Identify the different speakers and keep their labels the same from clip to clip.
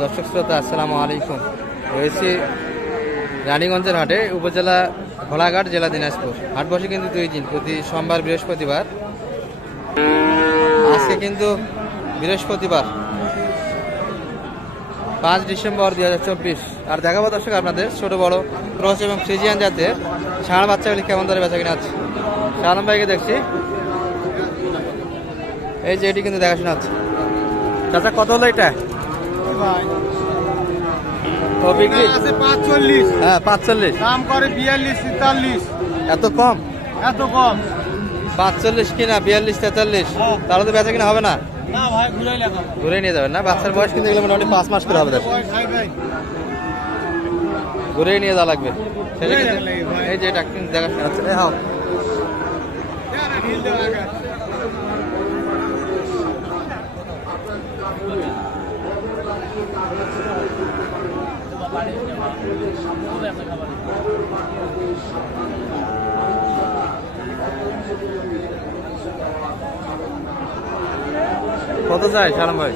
Speaker 1: দর্শক শ্রোতা, আসসালামু আলাইকুম। রয়েছে রানীগঞ্জের হাটে, উপজেলা ঘোড়াঘাট, জেলা দিনাজপুর। হাট বসে কিন্তু দুই দিন, প্রতি সোমবার বৃহস্পতিবার। আজকে কিন্তু বৃহস্পতিবার, পাঁচ ডিসেম্বর দুই হাজার চব্বিশ। আর দেখাবো দর্শক আপনাদের, ছোটো, বড়, ক্রস এবং ফ্রিজিয়ান জাতের ষাঁড় বাচ্চাগুলি কেমন দরে বেচা কিনা আছে। শালম ভাইকে দেখছি। এই যে এটি কিন্তু দেখাশোনা আছে চাচা, কত হলো এটা?
Speaker 2: পাঁচচল্লিশ
Speaker 1: হ্যাঁ পাঁচচল্লিশ
Speaker 2: দাম করে বিয়াল্লিশ তেতাল্লিশ
Speaker 1: এত কম
Speaker 2: এত কম
Speaker 1: পাঁচচল্লিশ কিনা বিয়াল্লিশ তেতাল্লিশ
Speaker 2: হ্যাঁ।
Speaker 1: তাহলে তো বেচা কিনা হবে না
Speaker 2: ঘুরে
Speaker 1: নিয়ে যাবেন না বাচ্চার বয়স কিন্তু এগুলো মোটামুটি পাঁচ মাস করে হবে ঘুরে নিয়ে যাওয়া লাগবে। এই যে এটা কিন্তু দেখাশোনা আছে এই হাও। কত যায় সালাম ভাই?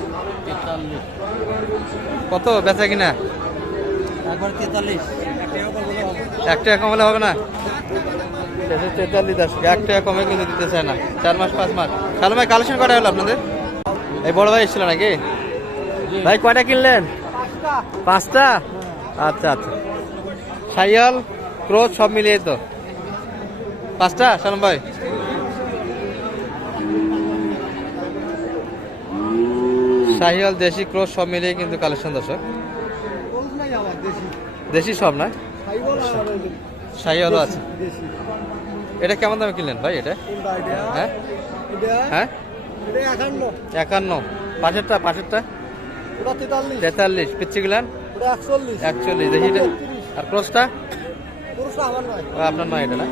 Speaker 1: কত বেচা কিনা?
Speaker 2: একবার তেতাল্লিশ।
Speaker 1: এক টাকা কমালে হবে না? তেতাল্লিশ দশ এক টাকা কমে কিন্তু দিতে চায় না। চার মাস পাঁচ মাস। সালাম ভাই কালেকশন কটা হলো আপনাদের? এই বড় ভাই এসেছিল নাকি? ভাই কয়টা কিনলেন? পাঁচটা? আচ্ছা আচ্ছা। সাইয়াল ক্রোচ সব মিলিয়ে তো। পাঁচটা সালাম ভাই? সাহিয়াল দেশি ক্রোচ সব মিলিয়ে কিন্তু কালেকশন দর্শক। দেশি সব না? সাহিয়ালও আছে। এটা কেমন দামে কিনলেন ভাই এটা? হ্যাঁ? হ্যাঁ? একান্ন। পাশেরটা পাশেরটা তেতাল্লিশ। পিচ্ছি গেলেন একচল্লিশ। দেখি এটা। আর ক্রসটা? ও, আপনার নয় এটা না?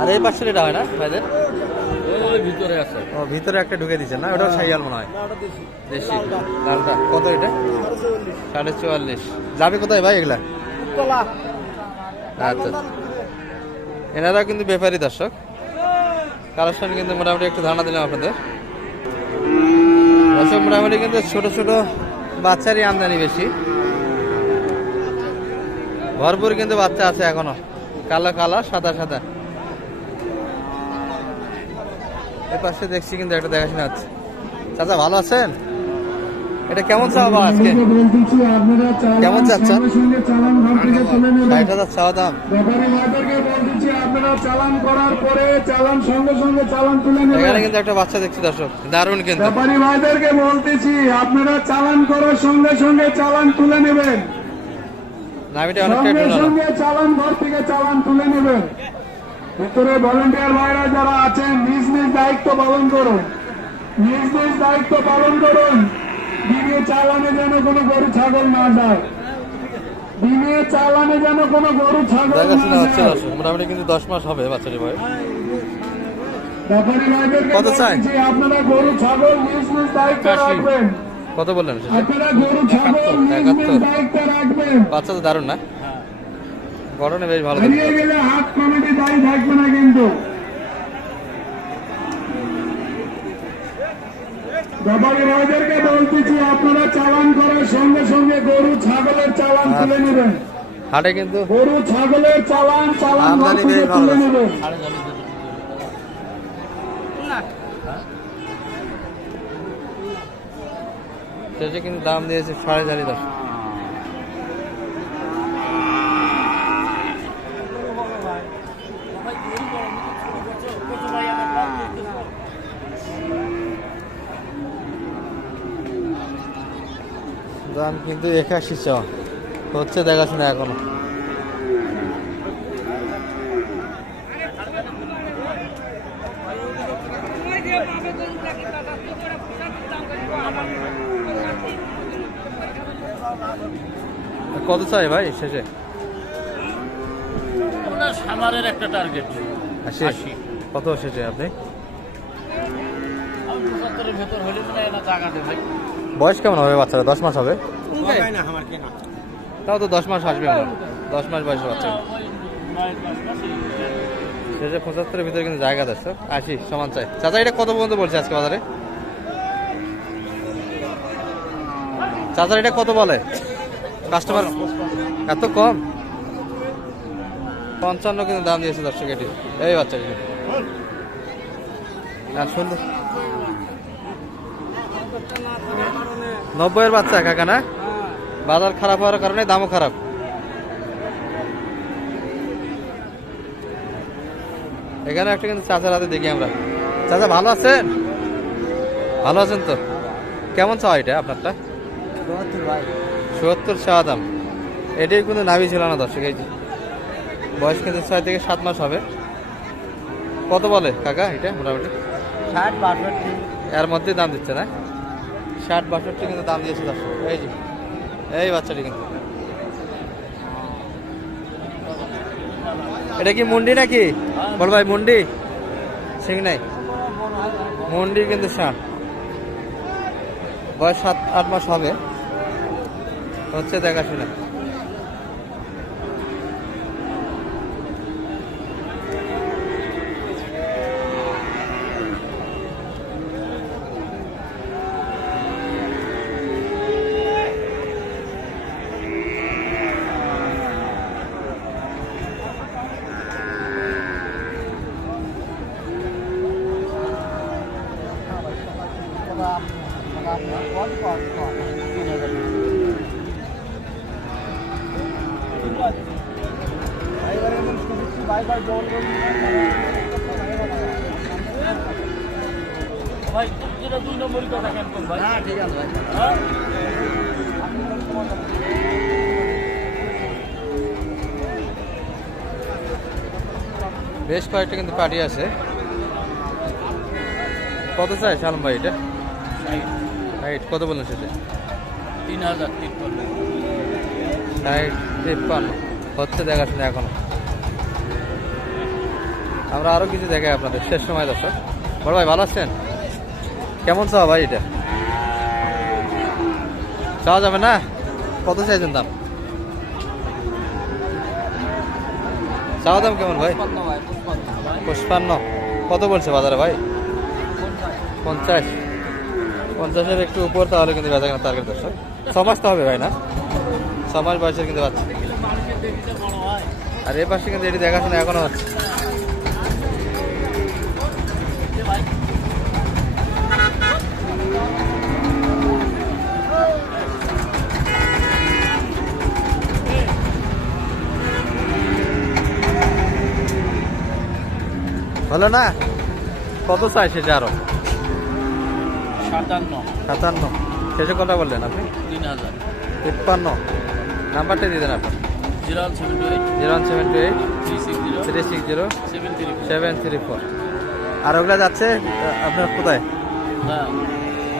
Speaker 1: আর এই পাশের এটা হয় না ভাইদের?
Speaker 2: ভিতরে আছে।
Speaker 1: ও ভিতরে একটা ঢুকে দিচ্ছেন না? ওটা সাইয়াল মনে হয়। দেশি। লালটা কত এটা? সাড়ে চুয়াল্লিশ। যাবে কোথায় ভাই এগুলা? আচ্ছা। আচ্ছা। এনারাও কিন্তু ব্যাপারী দর্শক। কালেকশন কিন্তু মোটামুটি একটু ধারণা দিলাম আপনাদের। দর্শক মোটামুটি কিন্তু ছোট ছোট বাচ্চারই আমদানি বেশি। ভরপুর কিন্তু বাচ্চা আছে এখনও। কালো কালো সাদা সাদা। এর পাশে দেখছি কিন্তু একটা দেখাশোনা আছে চাচা, ভালো আছেন? এটা কেমন চাওয়া আজকে? কেমন চাচ্ছেন? কিন্তু একটা বাচ্চা দেখছি দারুণ কিন্তু।
Speaker 3: ভাইদেরকে বলতেছি, আপনারা চালান করার সঙ্গে সঙ্গে চালান তুলে নেবেন।
Speaker 1: নামিটা অনেকটা
Speaker 3: সঙ্গে চালান ঘর থেকে চালান তুলে নেবেন। ভিতরে ভলেন্টিয়ার ভাইরা যারা আছেন নিজ নিজ দায়িত্ব পালন করুন। নিজ নিজ দায়িত্ব পালন করুন। চালানে যেন কোনো গরু ছাগল না যায়। চালানে যেন কোনো গরু ছাগল না যায়।
Speaker 1: মোটামুটি কিন্তু দশ মাস হবে বাচ্চাটি
Speaker 3: ব্যাপারী
Speaker 1: চাই?
Speaker 3: বলতেছি, আপনারা গরু ছাগল নিজ নিজ দায়িত্ব রাখবেন।
Speaker 1: কত বললেন একাত্তর। বাচ্চা তো দারুণ না? গঠনে বেশ ভালো
Speaker 3: হাত কমিটি দায়ী থাকবে না কিন্তু। ব্যাপারী ভাইদেরকে বলতেছি আপনারা চালান করার সঙ্গে সঙ্গে গরু ছাগলের চালান তুলে নেবেন।
Speaker 1: হাটে কিন্তু
Speaker 3: গরু ছাগলের চালান চালান তুলে নেবেন।
Speaker 1: শেষে কিন্তু দাম দিয়েছে সাড়ে চারি দশ। দাম কিন্তু একাশি চ। হচ্ছে দেখাশোনা এখনও। কত চাই ভাই শেষে?
Speaker 2: সামারের একটা টার্গেট
Speaker 1: আশি
Speaker 2: আশি।
Speaker 1: কত শেষে আপনি? বয়স কেমন হবে বাচ্চারা? দশ মাস হবে?
Speaker 2: না
Speaker 1: তাও তো দশ মাস আসবে দশ মাস বয়স বাচ্চা শেষে পঁচাত্তরের ভিতরে কিন্তু জায়গা আছে আশি সমান চাই। চাচা এটা কত পর্যন্ত বলছে আজকে বাজারে? চাচার এটা কত বলে? কাস্টমার এত কম? পঞ্চান্ন কিন্তু দাম দিয়েছে দর্শক এটি। এই বাচ্চাটি আর সুন্দর নব্বইয়ের বাচ্চা কাকা না? বাজার খারাপ হওয়ার কারণে দামও খারাপ। এখানে একটা কিন্তু চাচার হাতে দেখি আমরা। চাচা ভালো আছেন? ভালো আছেন তো? কেমন চাওয়া এটা আপনারটা? সত্তর চাওয়া দাম। এটাই কিন্তু নাভি ছিল না দর্শক এই বয়স কিন্তু ছয় থেকে সাত মাস হবে। কত বলে কাকা এটা মোটামুটি?
Speaker 2: ষাট বাষট্টি।
Speaker 1: এর মধ্যেই দাম দিচ্ছে না? ষাট বাষট্টি কিন্তু দাম দিয়েছে দর্শক। এই যে এই বাচ্চাটি কিন্তু। এটা কি মুন্ডি নাকি? বল ভাই মুন্ডি? ঠিক নাই? মুন্ডি কিন্তু ষাট। বয়স সাত আট মাস হবে। হচ্ছে দেখাশোনা।
Speaker 2: ভাই যেটা দুই নম্বরই কথা কেন ভাই। হ্যাঁ ঠিক আছে ভাই।
Speaker 1: বেশ কয়েকটা কিন্তু পার্টি আছে। কত চাই সালম ভাই এটা? রাইট কত বললেন সেটা
Speaker 2: তিন হাজার তিপ্পান্ন।
Speaker 1: তিপ্পান্ন। হচ্ছে দেখাশোনা এখনও। আমরা আরও কিছু দেখাই আপনাদের। শেষ সময় দর্শক। বড় ভাই ভালো আছেন? কেমন চাওয়া ভাই এটা? চাওয়া যাবে না? কত চাইছেন দাম? চাওয়া দাম কেমন ভাই? পুষ্পান্ন কত বলছে বাজারে ভাই? পঞ্চাশ। পঞ্চাশের একটু উপর তাহলে কিন্তু বেচা কেনা টার্গেট দর্শক। মাস তো হবে ভাই না? মাস বয়সের কিন্তু বাচ্চা। আর এই পাশে কিন্তু এটি দেখাশোনা এখনও হচ্ছে। হলো না? কত চাই সেটা আরও?
Speaker 2: সাতান্ন।
Speaker 1: সাতান্ন। শেষে কথা বললেন আপনি?
Speaker 2: তিন হাজার।
Speaker 1: তিপ্পান্ন। নাম্বারটা দিয়ে দেন আপনার।
Speaker 2: Zero seven two eight.
Speaker 1: Zero one seven two eight.
Speaker 2: Three six zero.
Speaker 1: Three six zero.
Speaker 2: Seven three
Speaker 1: seven three four. আর ওগুলা যাচ্ছে আপনার কোথায়?
Speaker 2: হ্যাঁ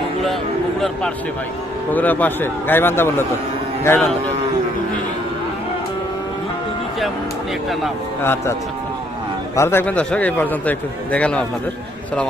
Speaker 2: বগুড়া বগুড়ার পার্শ্বে ভাই।
Speaker 1: বগুড়ার পাশে গাইবান্ধা বলল তো? গাইবান্ধা।
Speaker 2: একটা নাম।
Speaker 1: আচ্ছা আচ্ছা। ভালো থাকবেন দর্শক এই পর্যন্ত একটু দেখালাম আপনাদের। সালাম